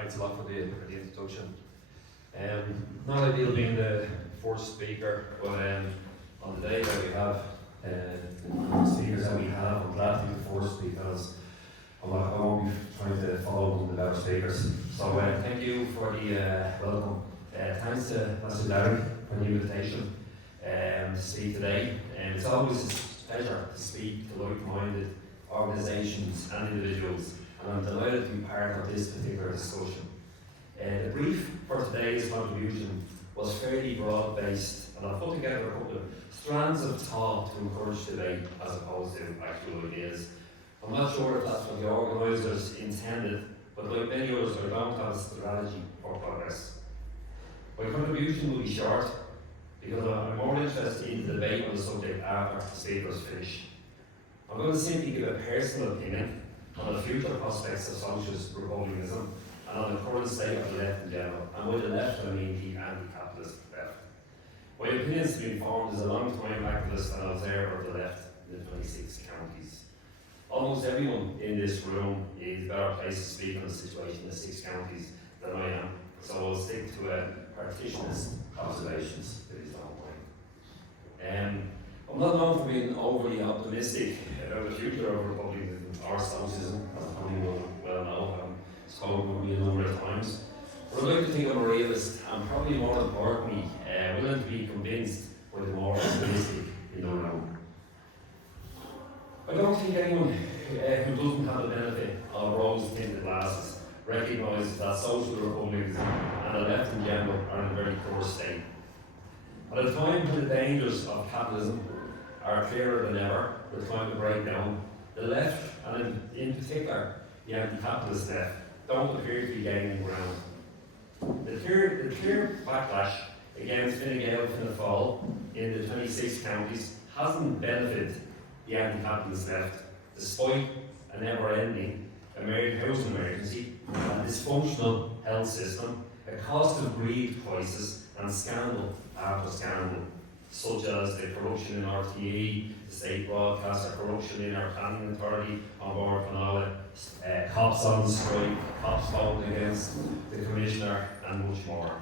Thanks a lot for the introduction. Not ideal being the first speaker, but on the day that we have, the speakers that we have, I'm glad to be the first because I won't be trying to follow the better speakers. So thank you for the welcome. Thanks to Lasair Dhearg for the invitation to speak today. It's always a pleasure to speak to like-minded organisations and individuals, and I'm delighted to be part of this particular discussion. The brief for today's contribution was fairly broad-based, and I've put together a couple of strands of thought to encourage debate as opposed to actual ideas. I'm not sure if that's what the organisers intended, but like many others, I don't have a strategy for progress. My contribution will be short, because I'm more interested in the debate on the subject after the speakers finish. I'm going to simply give a personal opinion on the future prospects of Socialist Republicanism and on the current state of the left in general, and by the left I mean the anti-capitalist left. My opinion has been formed as a long-time activist and observer of the left in the 26 counties. Almost everyone in this room is better placed to speak on the situation in the 6 counties than I am, so I'll stick to practitioners' observations, please don't mind. I'm not known for being overly optimistic about the future of republicanism or socialism, as probably will well know. I've spoken with me a number of times. But I'd like to think I'm a realist, and probably more importantly, willing to be convinced by the more optimistic in the room. I don't think anyone who doesn't have the benefit of rose-tinted glasses recognises that social republicanism and the left in general are in a very poor state. At a time when the dangers of capitalism are clearer than ever, with climate breakdown, the left, and in particular the anti-capitalist left, don't appear to be gaining ground. The clear backlash against Fine Gael Fianna Fáil in the 26 counties hasn't benefited the anti-capitalist left, despite a never-ending housing emergency, a dysfunctional health system, a cost of greed crisis, and scandal after scandal, such as the corruption in RTE, the state broadcaster corruption in our planning authority on board Canala, cops on strike, cops voting against the commissioner, and much more.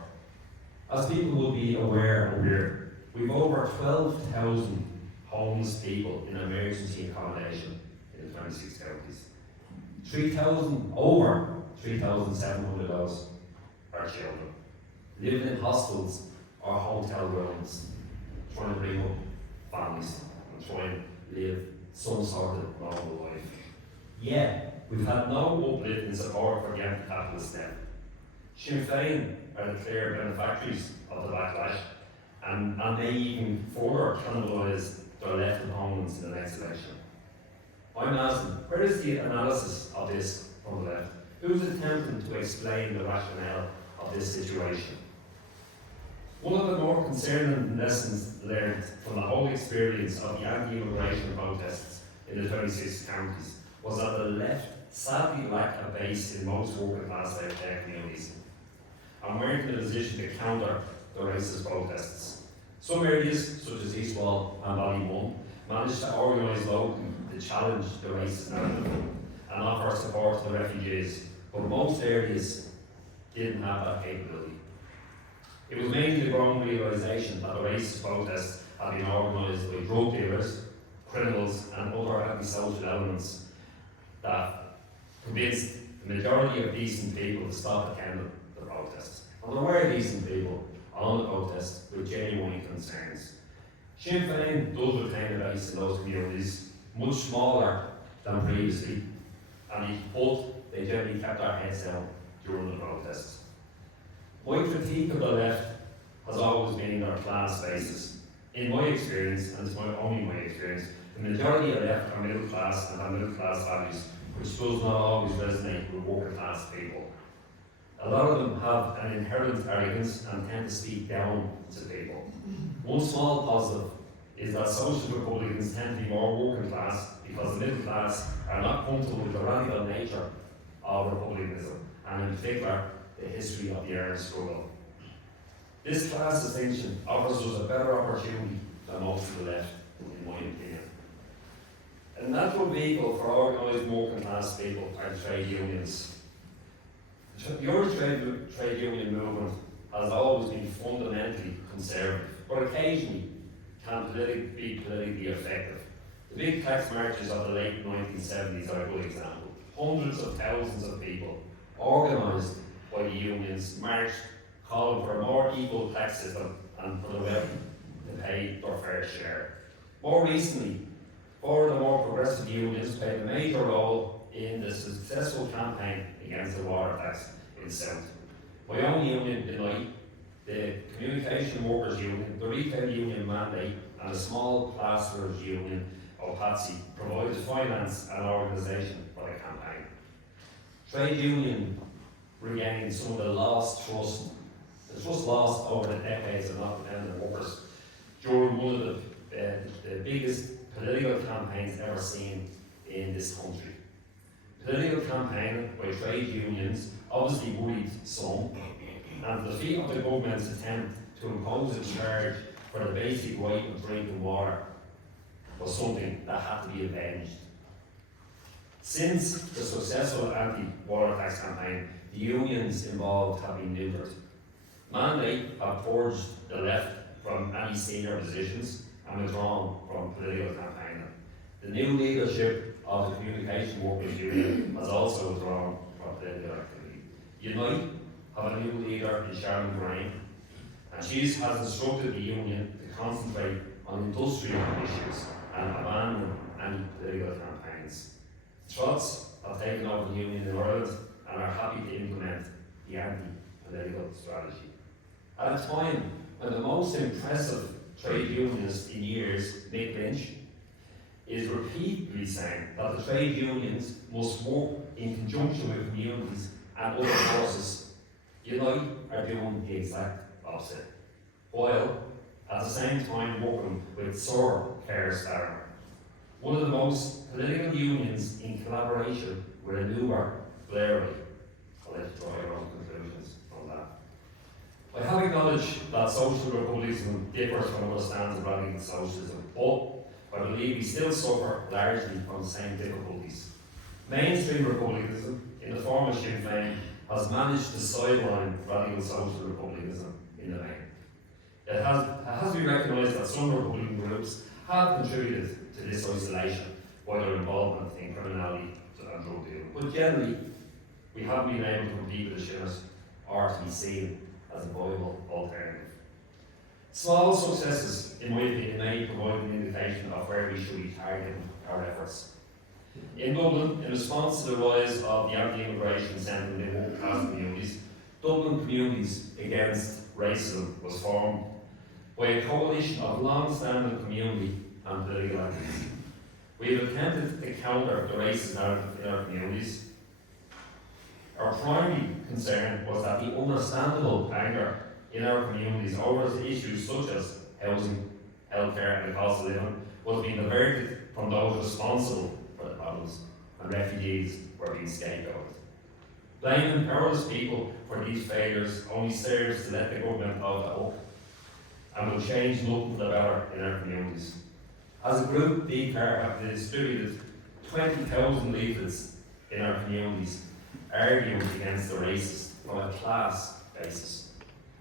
As people will be aware over here, we've over 12,000 homeless people in emergency accommodation in the 26 counties. Over 3,700 of those are children, living in hostels or hotel rooms, trying to bring up families and trying to live some sort of normal life. Yet, we've had no uplift in support for the anti-capitalist left. Sinn Féin are the clear beneficiaries of the backlash, and may even further cannibalise their left opponents in the next election. I'm asking, where is the analysis of this from the left? Who's attempting to explain the rationale of this situation? One of the more concerning lessons learned from the whole experience of the anti-immigration protests in the 26 counties was that the left sadly lacked a base in most working class communities and weren't in a position to counter the racist protests. Some areas, such as East Wall and Ballymun, managed to organise locally to challenge the racist narrative and offer support to the refugees, but most areas didn't have that capability. It was mainly the growing realisation that the racist protests had been organised by drug dealers, criminals and other antisocial elements that convinced the majority of decent people to stop attending the protests. And there were decent people on the protests with genuine concerns. Sinn Féin does retain a base in those communities, much smaller than previously, but they generally kept their heads down during the protests. My critique of the left has always been in their class basis. In my experience, and it's only my experience, the majority of the left are middle class and have middle class values, which does not always resonate with working class people. A lot of them have an inherent arrogance and tend to speak down to people. One small positive is that social republicans tend to be more working class because the middle class are not comfortable with the radical nature of republicanism, and in particular, the history of the Irish struggle. This class distinction offers us a better opportunity than most of the left, in my opinion. A natural vehicle for organised working class people are trade unions. The Irish trade union movement has always been fundamentally conservative, but occasionally can be politically effective. The big tax marches of the late 1970s are a good example. Hundreds of thousands of people, organised by the unions, marched calling for a more equal tax system and for the wealthy to pay their fair share. More recently, four of the more progressive unions played a major role in the successful campaign against the water tax in South. My own union, Unite, the Communication Workers Union, the Retail Union Mandate, and the Small Plasterers Union of Patsy provided finance and organisation for the campaign. Trade union regained some of the trust lost over the decades of not dependent workers during one of the biggest political campaigns ever seen in this country. Political campaigning by trade unions obviously worried some, and the defeat of the government's attempt to impose a charge for the basic right of drinking water was something that had to be avenged. Since the successful anti-water tax campaign, the unions involved have been neutered. Mandate have purged the left from any senior positions and withdrawn from political campaigning. The new leadership of the Communication Workers Union has also withdrawn from political activity. Unite have a new leader in Cieran, and she has instructed the union to concentrate on industrial issues and abandon any political campaigns. Trots have taken over the union in Ireland and are happy to implement the anti-political strategy. At a time when the most impressive trade unionist in years, Mick Lynch, is repeatedly saying that the trade unions must work in conjunction with communities and other forces, Unite are doing the exact opposite, while at the same time working with Sir Keir Starmer, one of the most political unions in collaboration with a newer Blairite. I'll let you draw your own conclusions on that. I have acknowledged that social republicanism differs from other stands of radical socialism, but I believe we still suffer largely from the same difficulties. Mainstream republicanism, in the form of Sinn Féin, has managed to sideline radical social republicanism in the main. It has to be recognised that some Republican groups have contributed to this isolation by their involvement in criminality and drug dealing. But generally, we haven't been able to compete with the Shinners or to be seen as a viable alternative. Small successes, in my opinion, may provide an indication of where we should be targeting our efforts. In Dublin, in response to the rise of the anti-immigration sentiment in working class communities, Dublin Communities Against Racism was formed by a coalition of long-standing community and political activists. We have attempted to counter the racist narrative in our communities. Our primary concern was that the understandable anger in our communities over issues such as housing, healthcare and the cost of living was being diverted from those responsible for the problems, and refugees were being scapegoated. Blaming powerless people for these failures only serves to let the government off the hook and will change nothing for the better in our communities. As a group, DCAR have distributed 20,000 leaflets in our communities arguing against the racist from a class basis,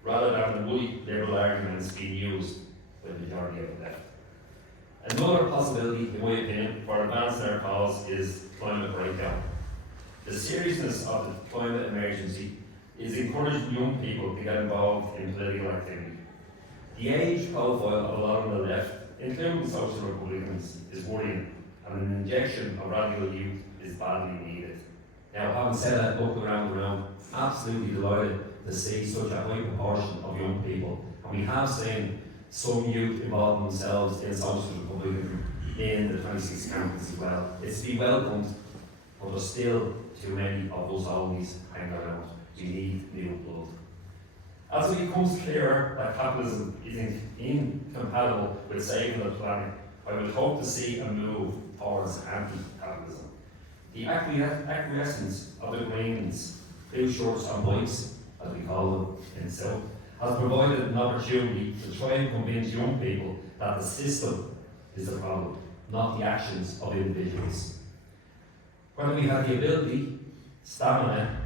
rather than the woolly liberal arguments being used by the majority of the left. Another possibility, in my opinion, for advancing our cause is climate breakdown. The seriousness of the climate emergency is encouraging young people to get involved in political activity. The age profile of a lot of the left, including social republicans, is worrying, and an injection of radical youth is badly needed. Now, having said that, looking around the room, absolutely delighted to see such a high proportion of young people, and we have seen some youth involve themselves in social republicanism in the 26 counties as well. It's to be welcomed, but there's still too many of us oldies hanging around. We need new blood. As it becomes clearer that capitalism is incompatible with saving the planet, I would hope to see a move towards anti-capitalism. The acquiescence of the Greens, blue shorts and bikes, as we call them in the South, has provided an opportunity to try and convince young people that the system is the problem, not the actions of individuals. When we have the ability, stamina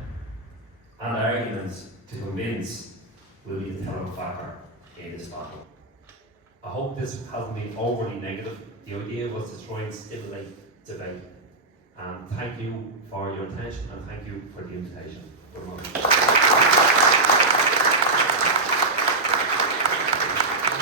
and argument arguments to convince will be the telling factor in this battle. I hope this hasn't been overly negative. The idea was to try and stimulate debate. And thank you for your attention and thank you for the invitation.